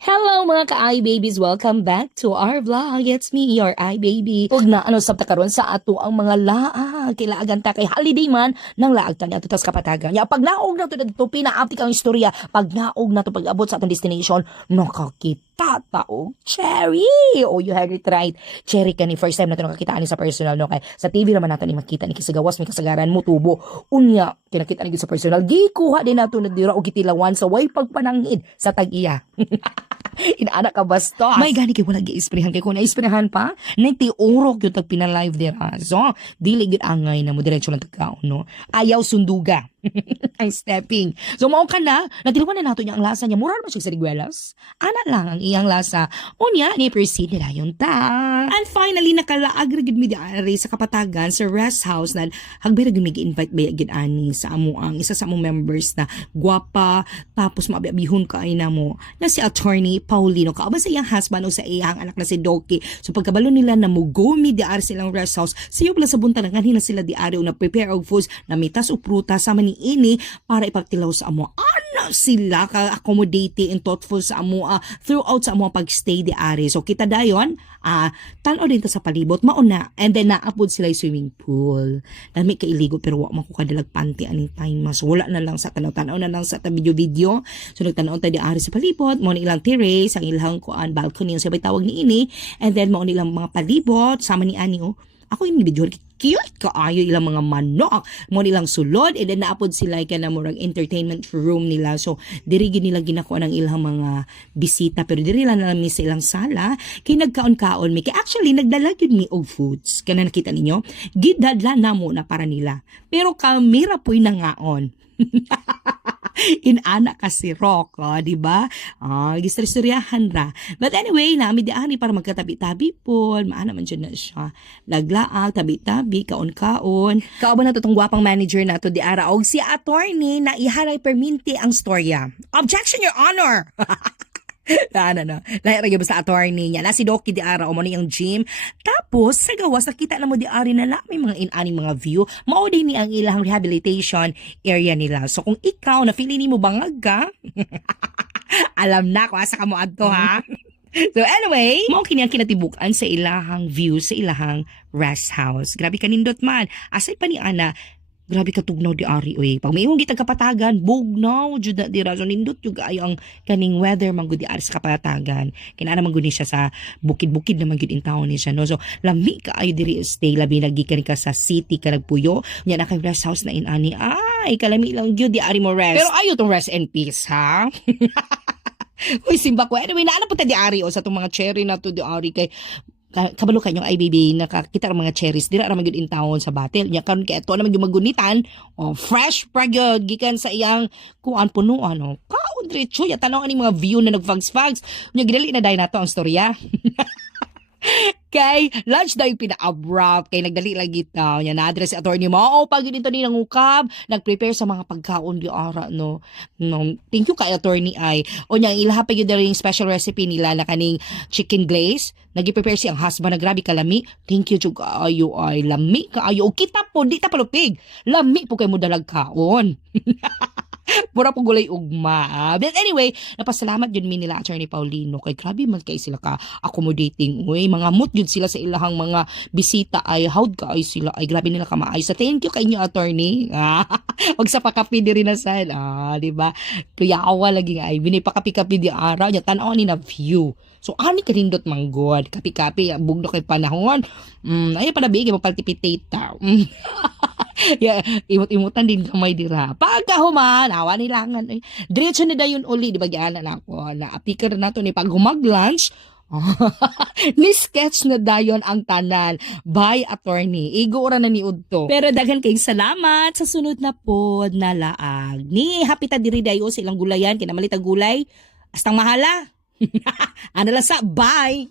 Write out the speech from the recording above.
Hello mga ka-i-babies! Welcome back to our vlog. It's me, your i-baby. Huwag na sabta karon sa ato ang mga laag. Kailangan ta kay holiday man ng laag ta niya tas kapatagan. Ya, pag naog na to dito, pinaapti kang istorya. Pag naog na to pag-abot sa atong destination, nakakita taog cherry. Oh, you heard it right. Cherry ka ni first time na to nakakita ni sa personal. No? Kay sa TV naman nato ni makita ni kisagawas, may kasagaran mo tubo. Unya, kinakita ni sa personal. Gikuha din nato na dira o kitilawan sa way pagpanangid sa tag-iya. Inaanak ka bastos. May gani kay wala gi-isprehan kay kung na-isprehan pa, nagtiurok yung tag pinalive dira. So, dili gid angay na mo diretso lang tagkaon, no. Ayaw sunduga. Ay stepping. So mao ka na, natiliwan na nato niya ang lasa niya. Mura man siya sa riguelas. Ana lang ang iyang lasa. Unya ni proceed nila yung ta. And finally nakalaag ra gid mi diari sa kapatagan sa rest house na hagbay ra gid mi gi-invite ba gid ani sa amo ang isa sa among members na gwapa tapos maabihon kaay na mo na si attorney Paulino kaaba sa iyang husband o sa iyang anak na si Doki. So pagkabalo nila na mugomi diari silang rest house, siyo pala sa buntarangan hina sila diari na prepare og foods na mitas o prutas sama ni ini para ipagtilaw sa amo. Ano sila ka-accommodating and thoughtful sa amo throughout sa amo pag-stay diari. So kita dayon, tanaw din ta sa palibot mauna and then naapod sila swimming pool. Dami ka iligo pero wa man ko kadalag panty aning time mas wala na lang sa tanaw-tanaw na lang sa ta video. So nagtanaw ta diari sa palibot, mo ni ilang terrace, ang ilang kuan balcony yung sabay tawag ni ini and then mo ni ilang mga palibot sama ni ani ako yung video cute kaayo ilang mga manok mo nilang sulod and then naapod sila ka na murag entertainment room nila. So diri gid nila ginakuha ng ilang mga bisita pero diri lang namin sa ilang sala kay nagkaon-kaon mi kay actually nagdala gyud mi og foods kana nakita ninyo gidadla na mo na para nila pero kamera po'y nangaon. Inana kasi rock, di ba? Gistoryahan ra. But anyway, nami di ani para magkatabi-tabi po. Maana man dyan na siya. Laglaag, tabi-tabi, kaon-kaon. Kauban na to tong gwapang manager na to di ara. Og si attorney na ihalay perminti ang storya. Objection, Your Honor! No. Lahat rin sa attorney niya. Na si Doki di ara, mo na yung gym. Tapos, sa gawas, nakita na mo di ari na may mga inaning mga view. Mao din ni ang ilang rehabilitation area nila. So, kung ikaw, na feeling mo bangag ka, alam na kung asa ka mo adto, ha? So anyway, mao kini ang kinatibukan sa ilahang view sa ilahang rest house. Grabe kanindot man. Asay pa ni ana, grabe ka tugnaw di ari oy. Pag mayong gitag kapatagan, bugnaw jud na dira so nindot jud ayo ang kaning weather man gud di ari sa kapatagan. Kinana man gud ni siya sa bukid-bukid naman gud in town ni siya no. So lami ka ayo diri stay labi nagikan ka sa city ka nagpuyo. Nya na kay rest house na inani. Ay kalami lang jud di ari mo rest. Pero ayo tong rest and peace ha. Uy simba ko. Anyway, naana po ta di ari o sa tong mga cherry na to di ari kay kabalo kanyong i-baby nakakita ang mga cherries dira ra magyud in town sa battle nya karon kay ato na magyud magunitan fresh pragyod gikan sa iyang kuan punuan kaon diretso ya tanaw ani mga view na nagfags-fags nya gidali na dai nato ang storya. Kay lunch daw yung pina-abrupt kay nagdali lagi taw nya na-address si attorney mo pag dito ni nangukab nag-prepare sa mga pagkaon di ara no thank you kay attorney ay o nya ilaha pa gyud yung special recipe nila na kaning chicken glaze nagi-prepare si ang husband na grabe kalami thank you jud ayo ay lami kaayo kita po di ta palupig lami po kay mo dalag kaon. Pura po gulay ugma. But anyway, napasalamat yun nila attorney Paulino kay grabe man kay sila ka accommodating. Uy, mga mood yun sila sa ilahang mga bisita ay howd ka ay sila ay grabe nila ka maay. So thank you kay inyo attorney. Wag sa pakapi diri na sa di ba? Kuya awa lagi nga ay binipakapi-kapi di araw nya tan-aw ni na view. So ani kanindot manggod kapi-kapi bugno kay panahon. Ay pa nabigi mapaltipitata. Yeah, imut-imutan din kamay dira. Pagkahuman, awa nilangan. Diretso ni dayon uli, di ba gyana na ako. Na-apikar na to ni pag humag-lunch. Ni sketch na dayon ang tanan by attorney. Igo ora na ni udto. Pero daghan kay salamat sa sunod na pod na laag. Ni hapita diri dayo sa ilang gulayan, kinamalit ang gulay. Astang mahala. Ano lang sa bye.